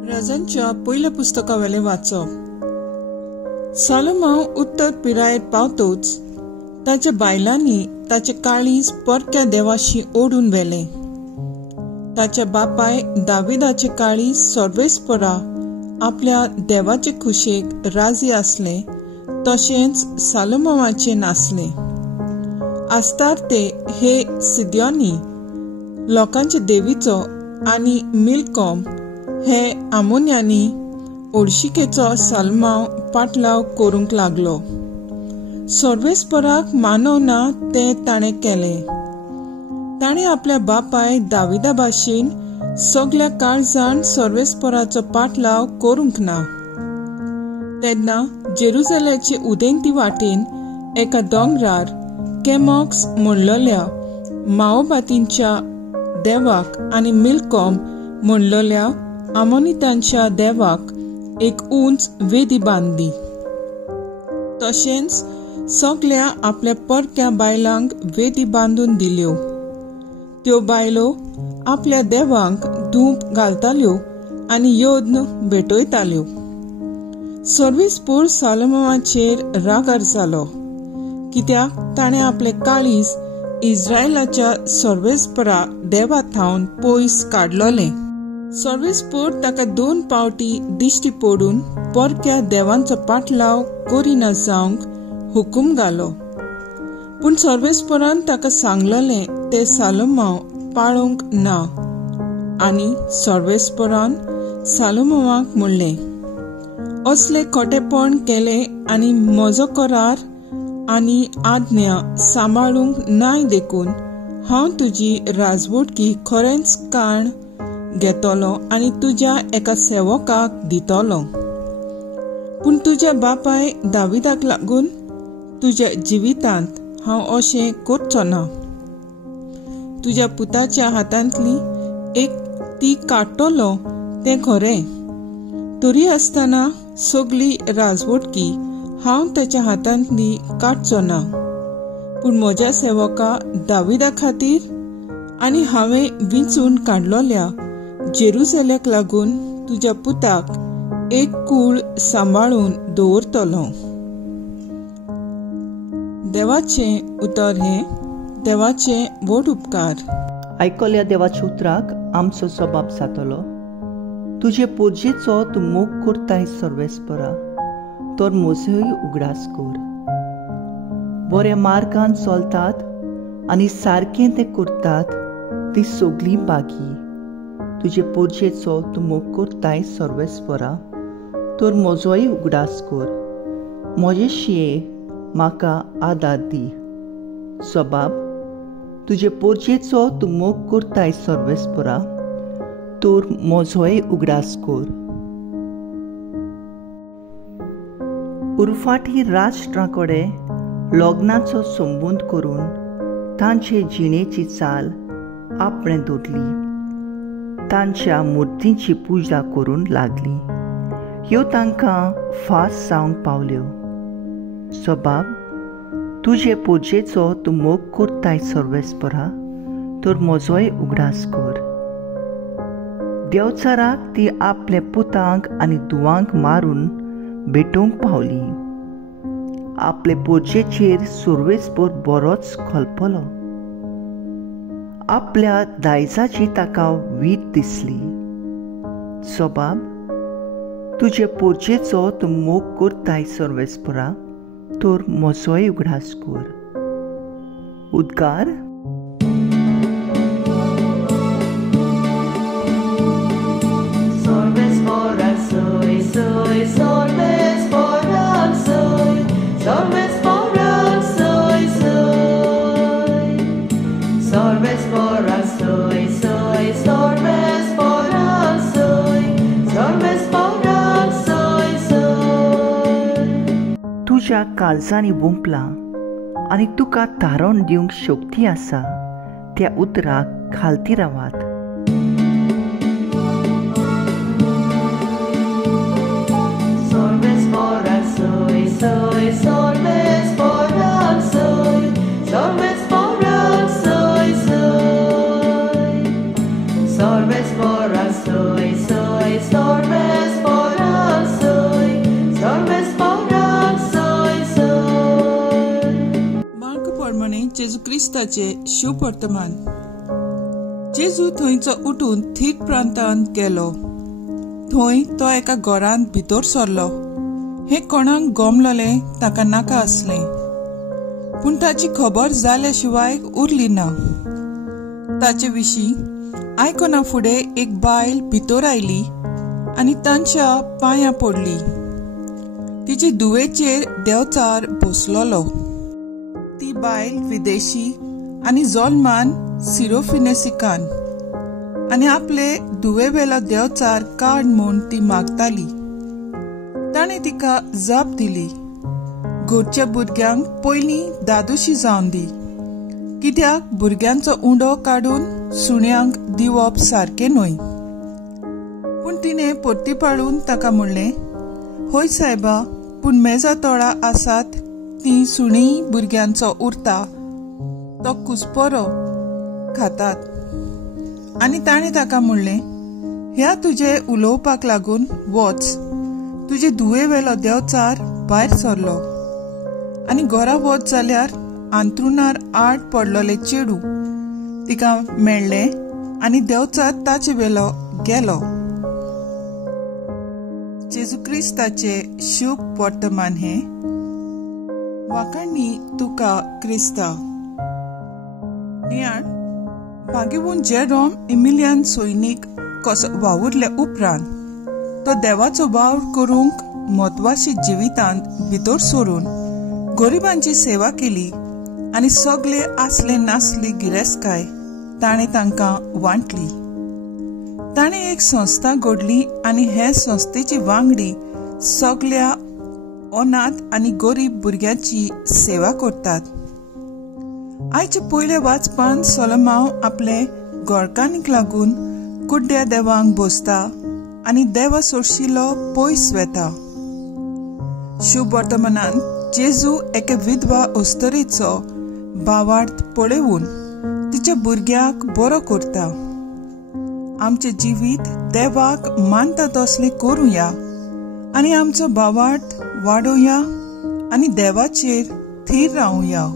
राजांच्या पयल्या पुस्तकावेले वाचप। सोलोमन उत्तर पिरायेत पावतोच ताच्या बायलांनी ताचे काळीज परक्या देवाशी ओढून व्हेले। ताच्या बापाय दाविदाचे काळीज सर्वेस्परा आपल्या देवाचे खुशेक राजी असले, तशेंच सोलोमनाचे नासले। आस्तार्ते हे सिद्योनी लोकांचे देवीचो आणि मिल्कोम हे आमोन्यांनी ओडशिकेचो सलमाव पाटलाव करूंक लागलो। सर्वेस्पराक मानव ना ते ताणे केले। ताणे आपल्या बापाय दाविदा भाशेन सगळ्या काळजान सर्वेस्पराचो पाटलाव करूंक ना। तेन्ना जेरुसलेमचे उदेंती वाटेन एका दोंगरार केमॉक्स म्हणलोल्या माओबातींच्या देवाक आणि मिल्कोम म्हणलोल्या आमोनितांच्या देवाक एक उंच वेदी बांधली। तशेंच सगळ्या आपल्या परक्या बायलांक वेदी बांधून दिल्यो। त्यो बायलो आपल्या देवांक धूप घालताल्यो आणि योद्न भेटयताल्यो। सर्वेस्पर सोलोमनाचेर रागार जालो, कित्याक ताणे आपले काळीज इस्रायलाच्या सर्वेस्परा देवा थावन पयस काडलोले। सर्वेस्पर ताका 2 पावटी दिश्टी पडून परक्या देवांचो पाटलाव करिना जावंक हुकूम घालो। पूण सर्वेस्परान ताका सांगलोले ते सोलोमन पाळोवंक ना। आणि सर्वेस्परान सोलोमनाक म्हणले, असले खोटेपण केले आणि म्हजो करार आणि आज्ञा सांबाळूंक नाय देखून हांव तुजी राजवटकी खरेंच काण घेतलो आणि तुझ्या एका सेवकाक दितलो। पूण तुझ्या बापाय दाविदाक लागून तुझ्या जिवितांत हांव अशें करचो ना। तुझ्या पुताच्या हातांतली एक ती काडटलो तें खरें, तरी आसतना सगळी राजवटकी हांव ताच्या हातांतली काडचो ना। पूण म्हज्या सेवका दाविदा खातीर आनी हांवें विंचून काडलोल्या जेरुसलेमाक लागून तुझ्या पुताक एक कूळ सांबाळून दवरतलो। देवाचे उतर हे देवाचे व्हड उपकार। आयकल्या देवाच्या उतराक आमचो जबाब जातलो। तुजे पोरजेचो तूं मोग करताय सर्वेस्परा, तर म्हजोय उगडास कर। बऱ्या मार्गान चलतात आनी सारकें तें करतात ती सगळीं बागी। तुजे पोरजेचो तूं मोग करताय सर्वेस्परा, तर म्हजोय उगडास कर। म्हजे शिये म्हाका आदार दी। जबाब, तुजे पोरजेचो तूं मोग करताय सर्वेस्परा, तर म्हजोय उगडास कर। उरफाटी राष्ट्रांकडे लग्नाचो संबंद करून तांचे जिणेची चाल आपणे धरली। तांच्या मुर्तींची पुजा करून लागली। ह्यो तांकां फास जावंक पावल्यो। जबाब, तुजे पोरजेचो तूं मोग करताय सर्वेस्परा, तर म्हजोय उगडास कर। देवचाराक ती आपल्या पुतांक आनी धुवांक मारून भेटोवंक पावली। आपले पोरजेचेर सर्वेस्पर बरोच खोलपलो। आपल्या दायजाची ताका वीट दिसली। जबाब, तुजे पोरजेचो तूं मोग करताय सर्वेस्परा, तर म्हजोय उगडास कर। उद्गार, तुज्या काळजांनी बुंपलां आनी तुका तारण दिवंक शक्ती आसा त्या उतराक खालती रावात। Sorbes por soy, sorbes क्रिस्ताचे शुभ वर्तमान. जेजू थंयचो उठून थीट प्रांतांत गेलो. थंय तो एका घरांत भितर सरलो. हे कोणाक गमलोले ताका नाका आसलें, पूण ताची खबर जाल्या शिवाय उरली ना. ताचे विशीं आयकना फुडें एक बायल भितर आयली आनी तांच्या पांयां पडली. तिचे दुवेचेर देवचार बसलोलो. ती बायल विदेशी आनी जल्मान सिरोफिनेसिकान, आनी आपले दुवेवेलो देवचार काड म्हूण ती मागताली. ताणें तिका जाप दिली, घरच्या भुरग्यांक पयलीं दादोशी जावन दी, कित्याक भुरग्यांचो उंडो काडून सुण्यांक दिवप सारकें न्हय. पूण तिणें परतीपाळून ताका म्हणलें, होय सायबा, पूण मेजा तोळा आसात ती सुणीय भुरग्यांचो उरता तो कुस्परो खातात. आनी ताणें ताका म्हणलें, ह्या तुजे उलोवपाक लागून वच, तुजे दुवेवेलो देवचार भायर सरलो. आनी घरा वच जाल्यार अंथरुणार आड पडलोले चेडू तिका मेळ्ळें आनी देवचार ताचे वेलो गेलो. जेजू क्रिस्ताचे शुभ वर्तमान. हे वाकाणी तुका क्रिस्ता. नियाळ भागेवून जेरोम इमिलियन सैनीक कसो वावुरले उपरांत तो देवाचो वावर करूंक म्हत्वाचे जिवितांत भितर सरून गरिबांची सेवा केली आनी सगळे आसले नासली गिरेस्तकाय ताणें तांकां वांटली. ताणें एक संस्था घडली आनी हे संस्थेचे वांगडी सगळ्या अनाथ आनी गरीब भुरग्यांची सेवा करतात. आयचे पयले वाचपान सोलोमाव आपले गोडकानीक लागून कुड्ड्या देवांक बसता आनी देवा सोडशिल्लो पयस वेता. शुभ वर्तमानांत जेजू एके विधवा अस्तरेचो भावार्थ पळेवून तिच्या भुरग्याक बरो करता. आमचे जिवीत देवाक मानता तसले करूया आनी आमचो भावार्थ वाडोवया आनी देवाचेर थीर रावूया.